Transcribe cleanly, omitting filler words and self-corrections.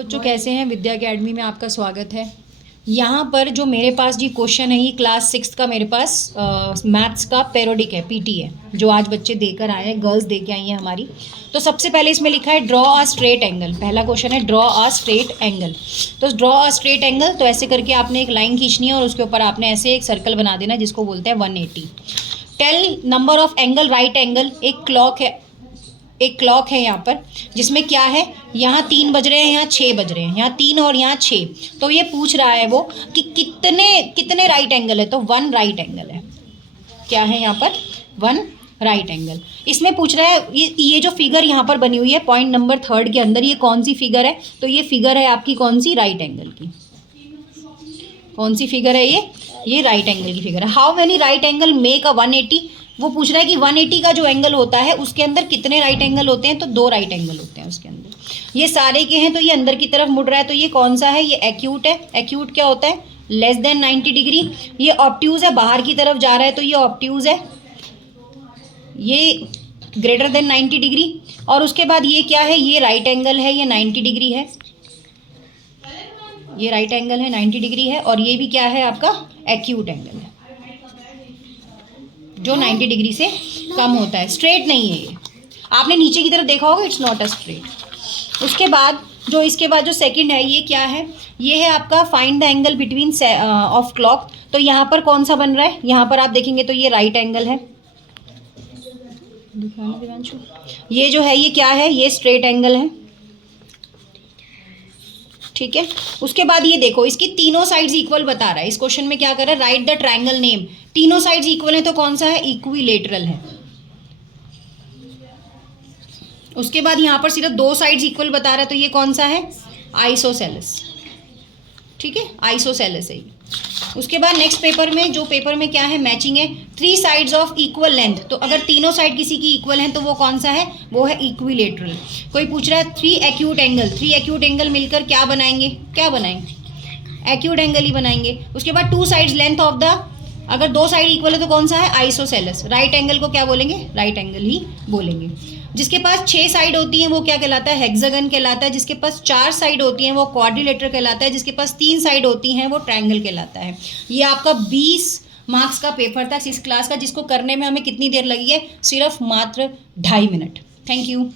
बच्चों कैसे हैं? विद्या अकेडमी में आपका स्वागत है। यहाँ पर जो मेरे पास जी क्वेश्चन है, ये क्लास 6 का मेरे पास मैथ्स का पेरोडिक है, पीटी है, जो आज बच्चे देकर आए हैं, गर्ल्स दे के आई हैं हमारी। तो सबसे पहले इसमें लिखा है ड्रॉ अ स्ट्रेट एंगल। पहला क्वेश्चन है ड्रॉ अ स्ट्रेट एंगल। तो ड्रॉ अ स्ट्रेट एंगल, तो ऐसे करके आपने एक लाइन खींचनी है और उसके ऊपर आपने ऐसे एक सर्कल बना देना जिसको बोलते हैं 180। Tell number of angle right angle. एक क्लॉक है यहाँ पर, जिसमें क्या है, यहाँ 3 बज रहे हैं, यहाँ 6 बज रहे हैं, यहाँ 3 और यहाँ 6। तो ये पूछ रहा है वो कि कितने राइट एंगल है। तो 1 राइट एंगल है। क्या है यहाँ पर? 1 राइट एंगल। इसमें पूछ रहा है ये जो फिगर यहाँ पर बनी हुई है पॉइंट नंबर 3 के अंदर, ये कौन सी फिगर है? तो ये फिगर है आपकी कौन सी? राइट एंगल की। कौन सी फिगर है ये राइट एंगल की फिगर है। How many right angle make a 180। वो पूछ रहा है कि 180 का जो एंगल होता है उसके अंदर कितने राइट एंगल होते हैं। तो 2 राइट एंगल होते हैं उसके अंदर। ये सारे के हैं, तो ये अंदर की तरफ मुड़ रहा है, तो ये कौन सा है? ये एक्यूट है। एक्यूट क्या होता है? Less than 90 degree. ये ऑब्ट्यूज है, बाहर की तरफ जा रहा है, तो ये ऑब्ट्यूज है। ये ग्रेटर देन 90 डिग्री। और उसके बाद ये क्या है? ये राइट एंगल है, ये 90 डिग्री है। ये राइट एंगल है, 90 डिग्री है। और ये भी क्या है आपका? एक्यूट एंगल है, जो 90 डिग्री से कम होता है। स्ट्रेट नहीं है ये। आपने नीचे की तरफ देखा होगा, इट्स नॉट अ स्ट्रेट। उसके बाद जो सेकंड है, ये क्या है? ये है आपका find the angle between of clock. तो यहाँ पर कौन सा बन रहा है? यहाँ पर आप देखेंगे तो ये राइट एंगल है। ये जो है ये क्या है? ये स्ट्रेट एंगल है। ठीक है। उसके बाद ये देखो, इसकी तीनों साइड्स इक्वल बता रहा है। इस क्वेश्चन में क्या कर रहा है? Right the triangle name. तीनों साइड्स इक्वल है, तो कौन सा है? इक्विलेटरल है। उसके बाद यहाँ पर सिर्फ 2 साइड्स इक्वल बता रहा है, तो ये कौन सा है? आइसोसेलेस। ठीक है, आइसोसेलेस है ये। उसके बाद नेक्स्ट पेपर में क्या है? मैचिंग है। 3 साइड्स ऑफ इक्वल लेंथ। तो अगर तीनों साइड किसी की इक्वल हैं तो वो कौन सा है? वो है इक्विलेटरल। कोई पूछ रहा है 3 एक्यूट एंगल। 3 एक्यूट एंगल मिलकर क्या बनाएंगे? एक्यूट एंगल ही बनाएंगे। उसके बाद 2 साइड्स लेंथ ऑफ द, अगर 2 साइड इक्वल है तो कौन सा है? आइसोसेलेस। राइट एंगल को क्या बोलेंगे? राइट एंगल ही बोलेंगे। जिसके पास 6 साइड होती हैं वो क्या कहलाता है? हेक्सागन कहलाता है। जिसके पास 4 साइड होती हैं वो क्वाड्रिलेटर कहलाता है। जिसके पास 3 साइड होती हैं वो ट्रायंगल कहलाता है। ये आपका 20 मार्क्स का पेपर था इस क्लास का, जिसको करने में हमें कितनी देर लगी है? सिर्फ मात्र 2.5 मिनट। Thank you.